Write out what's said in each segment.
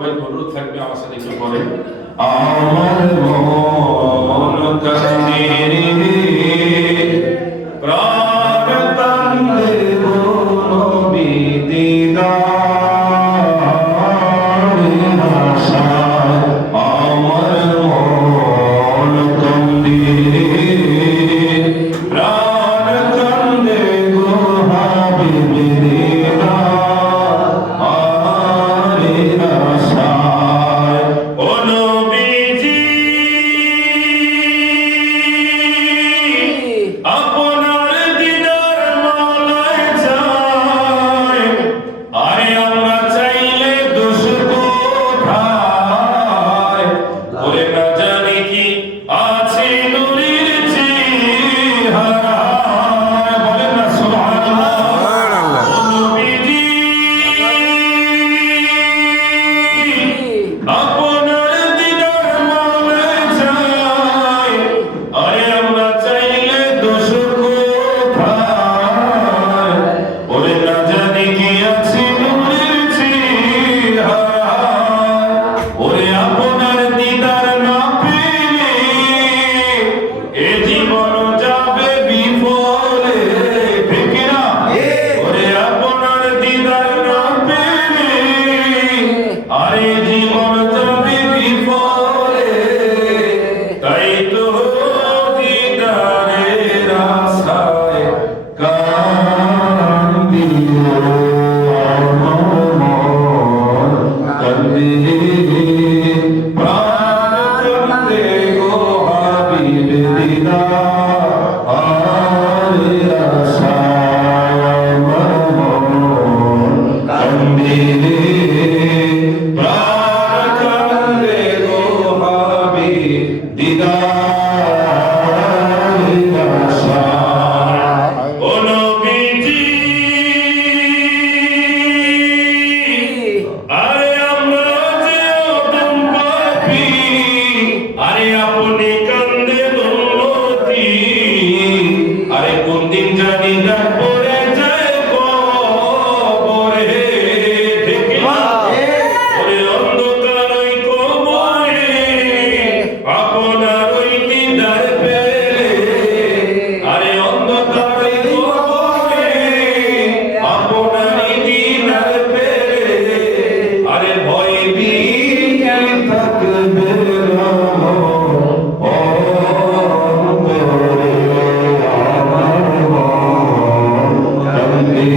অনুরোধ থাকবে আমার সাথে একটু বলেন আমার মন কান্দে প্রাণ কান্দে নবী দিদারের আশায় আমার মন কান্দে প্রাণ কান্দে গো হাবিব দিদারের আশায় ও নবীজি আপনার দিদার মালায় যায় আরে আমরা চাইলে দোষ কোথায় ওরে না জানি কি আছে নূরের চেহারায় বলেন না সুবহানাল্লাহ ও নবীজি আপনার দিদার মালায় যায় আরে আমরা চাইলে দোষ কোথায় ওরে না জানি কি আছে নূরের চেহারায় ওরে আপনার দিদার না পেলে এ জীবন যাবে বিফলে ঠিক না ওরে আপনার দিদার না পেলে আরে জীবন যাবে বিফলে তাই তো দিদারের আশায় কান্দি আমার মন কান্দে প্রাণ কান্দে গো হাবিব দিদারের আশায় আমার মন কান্দে প্রাণ কান্দে গো হাবিব দিদারের আশায় ও নবীজি আরে আমরা যে অদম পাপী আরে আপনি কান্দেন উম্মতি আরে কোন দিন জানি না পড়ে যায় কবরে ঠিক না ওরে অন্ধকার ওই কবরে আপনার ওই দিদার পেলে আরে অন্ধকার ওই কবরে আপনার ওই দিদার পেলে আরে ভয় বিয়ে থাকবে অন্তরে আমার মন কান্দে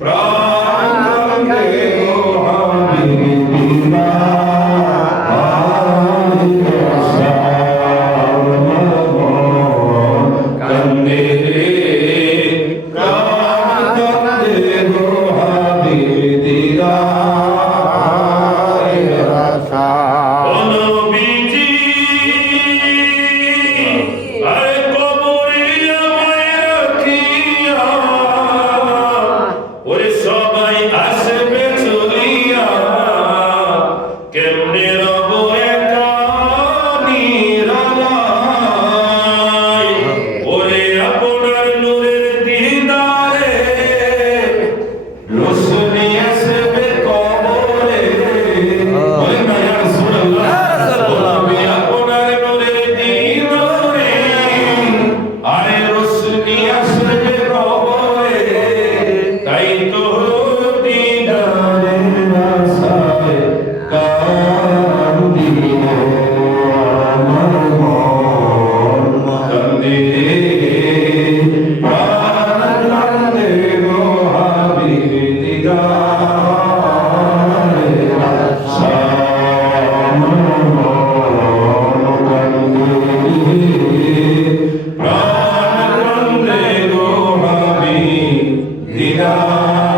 প্রাণ কান্দে গো হাবিব দিদারের আশায় আমার মন কান্দে প্রাণ কান্দে গো হাবিব দিদারের আশায় ও নবীজি আরে কবরে আমায় রাখিয়া ওরে সবাই আসবে চলিয়া কেমনে রব একা নিরালায় ওরে আপনার নূরের দিদারে রোশনি আসবে কবরে বলেন না ইয়া রাসূলুল্লাহ আমি আপনার নূরের দিদারে আরে রোশনি আসবে কবরে তাই তো দিদারের আশায় কান্দি আমার মন কান্দে প্রাণ কান্দে গো হাবিব দিদারের আশায় আমার মন কান্দে প্রাণ কান্দে গো হাবিব দিদারের